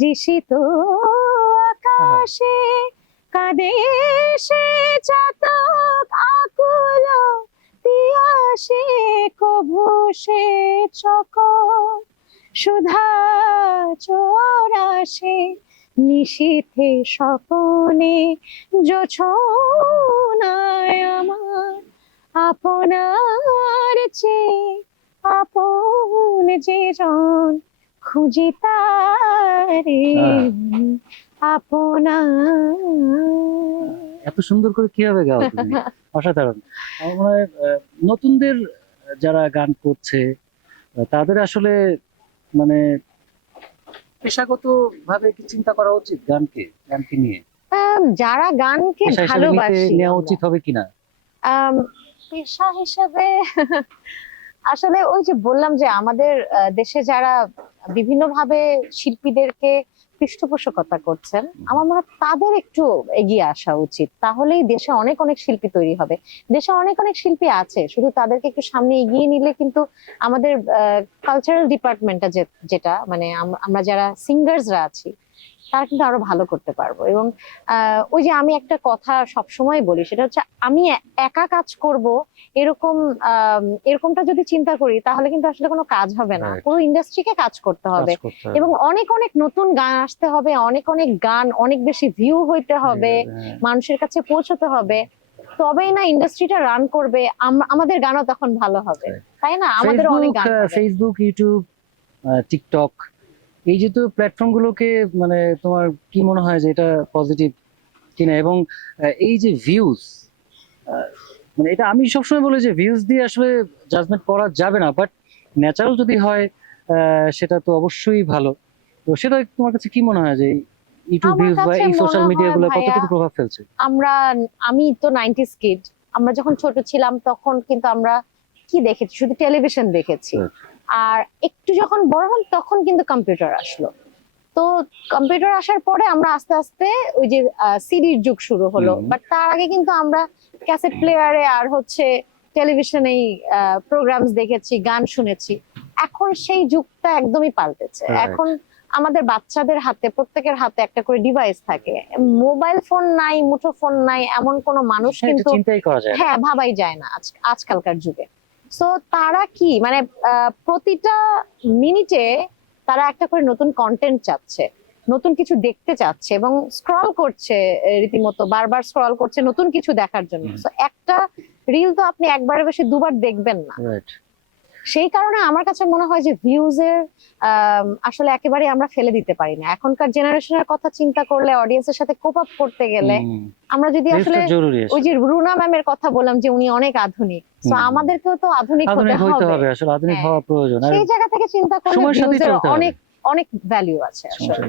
তৃষিত আকাশে কাঁদে সে চাতক আকুল পিয়াসে, কভু সে চকর সুধা চোরাসে, নিশীথে স্বপনে জোছনায় আমার আপনার চেয়ে আপন যে জন খুঁজি তারে আপনার। এত সুন্দর করে কিভাবে গাও তুমি, অসাধারণ। আমার মনে হয় নতুনদের যারা গান করছে তাদের আসলে মানে পেশাগত ভাবে কি চিন্তা করা উচিত গানকে নিয়ে? যারা গানকে পেশা হিসেবে ভালোবাসি নেওয়া আমরা, উচিত হবে কিনা? পেশা হিসেবে আসলে ওই যে বললাম যে আমাদের দেশে যারা বিভিন্নভাবে শিল্পীদেরকে পৃষ্ঠপোষকতা করছেন, আমার মনে হয় তাদের একটু এগিয়ে আসা উচিত। তাহলেই দেশে অনেক অনেক শিল্পী তৈরি হবে। দেশে অনেক অনেক শিল্পী আছে, শুধু তাদেরকে একটু সামনে এগিয়ে নিলে কিন্তু আমাদের কালচারাল ডিপার্টমেন্টটা যেটা মানে আমরা যারা সিঙ্গার্সরা আছি তারা কিন্তু আরো ভালো করতে পারবো। এবং ওই যে আমি একটা কথা সবসময় বলি, সেটা হচ্ছে আমি একা কাজ করব এরকমটা যদি চিন্তা করি তাহলে কিন্তু আসলে কোনো কাজ হবে না। পুরো ইন্ডাস্ট্রিকে কাজ করতে হবে এবং অনেক অনেক নতুন গান আসতে হবে, অনেক অনেক গান অনেক বেশি ভিউ হইতে হবে, মানুষের কাছে পৌঁছতে হবে, তবেই না ইন্ডাস্ট্রিটা রান করবে। আমাদের গানও তখন ভালো হবে, তাই না? আমাদের অনেক গান ফেসবুক, ইউটিউব, টিকটক, এই যে তো প্ল্যাটফর্ম গুলোকে মানে তোমার কি মনে হয় যে এটা পজিটিভ কিনা? এবং এই যে ভিউজ, মানে এটা আমি সবসময় বলি যে ভিউজ দিয়ে আসলে জাজমেন্ট করা যাবে না, বাট ন্যাচারাল যদি হয় সেটা তো অবশ্যই ভালো। তো সেটা তোমার কাছে কি মনে হয় যে ইউটিউব ভিউজ বা এই সোশ্যাল মিডিয়া গুলো কতটুকু প্রভাব ফেলছে? আমি তো 90s কিড। আমরা যখন ছোট ছিলাম তখন কিন্তু আমরা কি দেখেছি? শুধু টেলিভিশন দেখেছি। আর একটু যখন বড় হলাম তখন কিন্তু কম্পিউটার আসলো। তো কম্পিউটার আসার পরে আমরা আস্তে আস্তে ওই যে সিডির যুগ শুরু হলো, বাট তার আগে কিন্তু আমরা ক্যাসেট প্লেয়ারে আর হচ্ছে টেলিভিশনেই প্রোগ্রামস দেখেছি, গান শুনেছি। এখন সেই যুগটা একদমই পাল্টেছে। এখন আমাদের বাচ্চাদের হাতে, প্রত্যেকের হাতে একটা করে ডিভাইস থাকে। মোবাইল ফোন নাই, মুঠো ফোন নাই এমন কোনো মানুষ কিন্তু ভাবাই যায় না আজকালকার যুগে। সো তারা কি মানে প্রতিটা মিনিটে তারা একটা করে নতুন কন্টেন্ট চাচ্ছে, নতুন কিছু দেখতে চাচ্ছে এবং স্ক্রল করছে, রীতিমতো বারবার স্ক্রল করছে নতুন কিছু দেখার জন্য। সো একটা রিল তো আপনি একবারে বেশি দুবার দেখবেন না। সেই কারণে আমার কাছে মনে হয় যে ভিউজ এর আসলে একেবারে আমরা ফেলে দিতে পারি না। এখনকার জেনারেশনের কথা চিন্তা করলে, অডিয়েন্সের সাথে কোপ আপ করতে গেলে আমরা যদি আসলে ওই যে রুনা ম্যামের কথা বললাম যে উনি অনেক আধুনিক, তো আমাদেরকেও তো আধুনিক হতে হবে, আসলে আধুনিক হওয়া প্রয়োজন। সেই জায়গা থেকে চিন্তা করলে ভিউজ এর অনেক অনেক ভ্যালু আছে আসলে।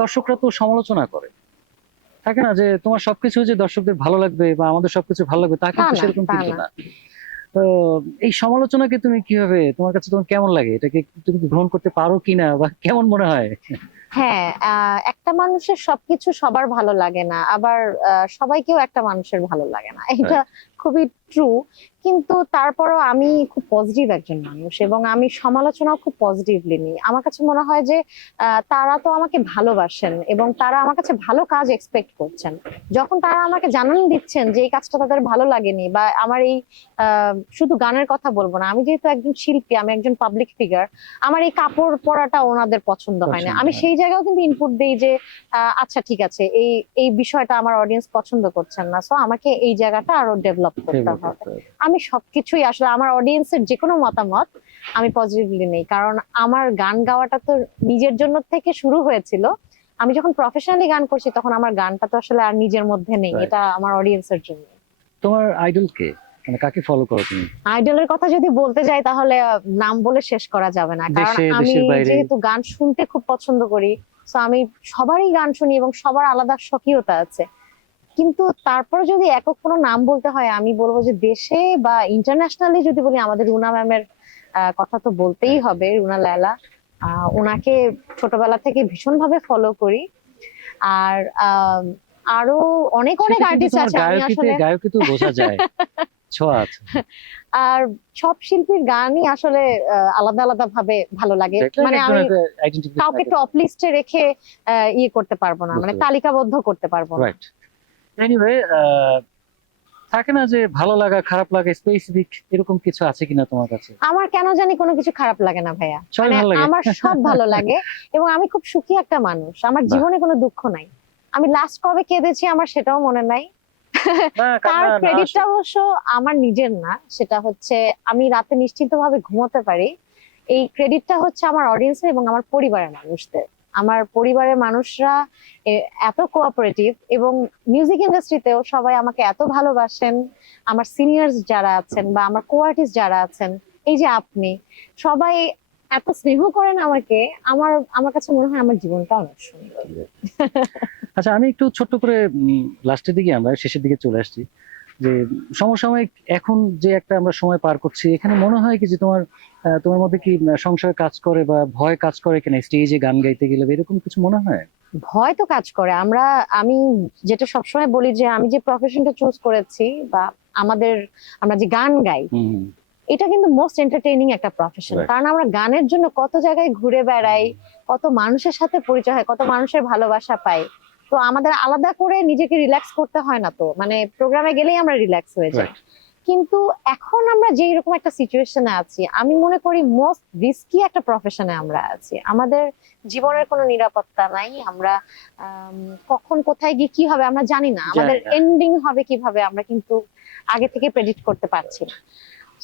দর্শকরা তো সমালোচনা করে, থাকে না যে তোমার সবকিছু যে দর্শকদের ভালো লাগবে বা আমাদের সবকিছু ভালো লাগবে, তা কিন্তু সেরকম কিন্তু না। তো এই সমালোচনাকে তুমি কিভাবে, তোমার কাছে তোমার কেমন লাগে? এটাকে তুমি গ্রহণ করতে পারো কিনা বা কেমন মনে হয়? হ্যাঁ, একটা মানুষের সবকিছু সবার ভালো লাগে না, আবার সবাইকেও একটা মানুষের ভালো লাগে না, এটা খুবই ট্রু। কিন্তু তারপরও আমি খুব পজিটিভ একজন মানুষ এবং আমি সমালোচনাও খুব পজিটিভলি নিই। আমার কাছে মনে হয় যে তারা তো আমাকে ভালোবাসেন এবং তারা আমার কাছে ভালো কাজ এক্সপেক্ট করছেন। যখন তারা আমাকে জানান দিচ্ছেন যে এই কাজটা তাদের ভালো লাগেনি বা আমার এই শুধু গানের কথা বলবো না, আমি যেহেতু একজন শিল্পী, আমি একজন পাবলিক ফিগার, আমার এই কাপড় পরাটা ওনাদের পছন্দ হয় না, আমি সেই জায়গাও কিন্তু ইনপুট দেই যে আচ্ছা ঠিক আছে, এই বিষয়টা আমার অডিয়েন্স পছন্দ করছেন না, সো আমাকে এই জায়গাটা আরো ডেভেলপ করতে হবে। আমি সবকিছুই আসলে আমার অডিয়েন্সের যে কোনো মতামত আমি পজিটিভলি নেই, কারণ আমার গান গাওয়াটা তো নিজের জন্য থেকে শুরু হয়েছিল। আমি যখন প্রফেশনালি গান করছি তখন আমার গানটা তো আসলে আর নিজের মধ্যে নেই, এটা আমার অডিয়েন্সের জন্য। তোমার আইডল কে, মানে কাকে ফলো করো তুমি? আইডলের কথা যদি বলতে যাই তাহলে নাম বলে শেষ করা যাবে না, কারণ আমি যেহেতু গান শুনতে খুব পছন্দ করি, তো আমি সবারই গান শুনি এবং সবার আলাদা স্বকীয়তা আছে। কিন্তু তারপর যদি একক কোনো নাম বলতে হয়, আমি বলবো যে দেশে বা ইন্টারন্যাশনালি যদি বলি, আমাদের রুনা ম্যামের কথা তো বলতেই হবে। রুনা লায়লা, ওনাকে ছোটবেলা থেকে ভীষণ ভাবে ফলো করি। আর আরো অনেক অনেক আর্টিস্ট আছে। আমি আসলে গায়কই তো বোঝা যায়। ছোঁয়া আছে। আর সব শিল্পীর গানই আসলে আলাদা আলাদা ভাবে ভালো লাগে, মানে আমি কাউকে টপ লিস্টে রেখে ইয়ে করতে পারবো না, মানে বুঝতে পেরেছি। তালিকাবদ্ধ করতে পারবো না। রাইট। এনিওয়ে, থাকে না যে ভালো লাগা খারাপ লাগা স্পেসিফিক এরকম কিছু আছে কিনা তোমার কাছে? আমার কেন জানি কোনো কিছু খারাপ লাগে না ভাইয়া, সবই মানে ভালো লাগে। আমার সব ভালো লাগে এবং আমি খুব সুখী একটা মানুষ, আমার বাহ। জীবনে কোনো দুঃখ নাই। আমি লাস্ট কবে কেঁদেছি আমার সেটাও মনে নাই। না, তার না, না, ক্রেডিটটা অবশ্য আমার নিজের না, সেটা হচ্ছে আমি রাতে নিশ্চিন্ত ভাবে ঘুমোতে পারি, এই ক্রেডিটটা হচ্ছে আমার অডিয়েন্সের এবং আমার পরিবারের মানুষদের। আমার পরিবারের মানুষরা এত কোঅপারেটিভ, এবং মিউজিক ইন্ডাস্ট্রিতেও সবাই আমাকে এত ভালোবাসেন, আমার সিনিয়র্স যারা আছেন বা আমার কো আর্টিস্ট যারা আছেন, এই যে আপনি, সবাই এত স্নেহ করেন আমাকে, আমার আমার কাছে মনে হয় আমার জীবনটা অনেক সুন্দর। আচ্ছা, আমি একটু ছোট্ট করে লাস্টের দিকে, আমরা শেষের দিকে চলে আসছি, যে সমসাময়িক এখন যে একটা আমরা সময় পার করছি, এখানে মনে হয় কি যে তোমার মধ্যে কি সংশয় কাজ করে বা ভয় কাজ করে কিনা স্টেজে গান গাইতে গেলে, বা এরকম কিছু মনে হয়? ভয় তো কাজ করে। আমি যেটা সবসময় বলি যে আমি যে প্রফেশনটা চুজ করেছি বা আমরা যে গান গাই, হুম। এটা কিন্তু মোস্ট এন্টারটেইনিং একটা প্রফেশন। Right. কারণ আমরা গানের জন্য কত জায়গায় ঘুরে বেড়াই, কত মানুষের সাথে পরিচয় হয়, কত মানুষের ভালোবাসা পাই। তো আমাদের আলাদা করে নিজেকে রিল্যাক্স করতে হয় না, তো মানে প্রোগ্রামে গেলেই আমরা রিল্যাক্স হয়ে যাই। Right. কিন্তু এখন আমরা যে এরকম একটা সিচুয়েশনে আছি, আমি মনে করি মোস্ট রিস্কি একটা প্রফেশনে আমরা আছি। আমাদের জীবনের কোনো নিরাপত্তা নাই, আমরা কখন কোথায় গিয়ে কি হবে আমরা জানি না, আমাদের জানি না। এন্ডিং হবে কিভাবে আমরা কিন্তু আগে থেকে প্রেডিক্ট করতে পারছি না।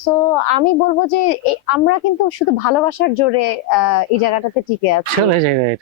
সো আমি বলবো যে আমরা কিন্তু শুধু ভালোবাসার জোরে এই জায়গাটাতে টিকে আছি। চলে যায়।